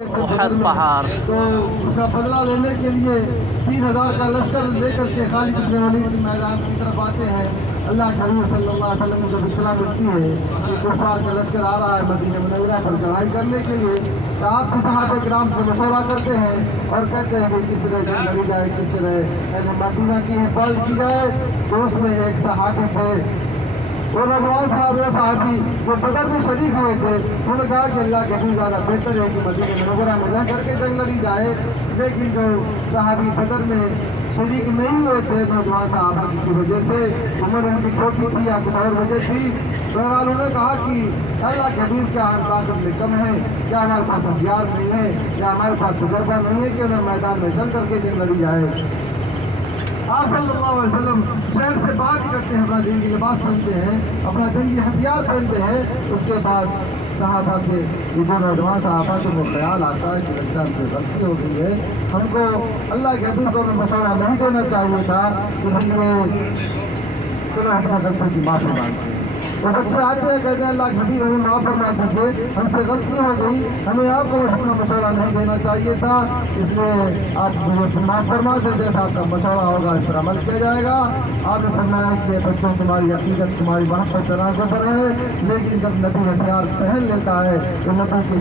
احد پہاڑ تو اس کا بدلہ لینے کے لیے 3000 کا لشکر لے کر کے خالد بن ولید کے میدان کی طرف آتے ہیں۔ اللہ کے حبیب صلی اللہ علیہ وسلم کو جب اطلاع ملتی ہے کہ کفار کا لشکر آ رہا ہے مدینہ منورہ پر چڑھائی کرنے کے لیے، تو آپ کے صحابہ کرام سے مشورہ کرتے ہیں اور کہتے ہیں کہ کس طرح جنگ لڑی جائے، کس طرح مدینہ کی حفاظت کی جائے۔ تو اس میں ایک صحابی تھے، وہ نوجوان صحابی جو بدر میں شریک ہوئے تھے، انہوں نے کہا کہ اللہ کے حبیب زیادہ بہتر ہے کہ مدینہ منورہ میں رہ کر کے جنگ لڑی جائے۔ لیکن جو صحابی بدر میں شریک نہیں ہوئے تھے نوجوان صحابہ کسی وجہ سے، عمر ان کی چھوٹی تھی یا کچھ اور وجہ تھی، بہرحال انہوں نے کہا کہ اللہ کے حبیب کیا ہم طاقت میں کم ہے، کیا ہمارے پاس ہتھیار نہیں ہے، یا ہمارے پاس تجربہ نہیں ہے کہ انہیں میدان میں چل کر کے جنگ لڑی جائے۔ آپ صلی اللہ علیہ وسلم شہر سے باہر نکلتے ہیں، اپنا جنگی لباس پہنتے ہیں، اپنا جنگی ہتھیار پہنتے ہیں۔ اس کے بعد صحابہ کے یہ جو نوجوان صحابہ کو وہ خیال آتا ہے کہ لگتا ہے ہم سے غلطی ہو گئی ہے، ہم کو اللہ کے حبیب کو مشورہ نہیں دینا چاہیے تھا، اس لیے چلو اپنا غلطی کی معافی مانگتے ہیں۔ وہ بچے آتے ہیں، کہتے ہیں اللہ کے حبیب ہمیں معاف فرما دیجیے، ہم سے غلطی ہو گئی، ہمیں آپ کو اپنا مشورہ نہیں دینا چاہیے تھا، اس لیے آپ مجھے معاف فرما دیں، جیسا آپ کا مشورہ ہوگا اس پر عمل کیا جائے گا۔ آپ نے فرمایا کہ بچوں تمہاری عقیدت تمہاری محبت تنازع پر ہے، لیکن جب نبی ہتھیار پہن لیتا ہے تو نبی کے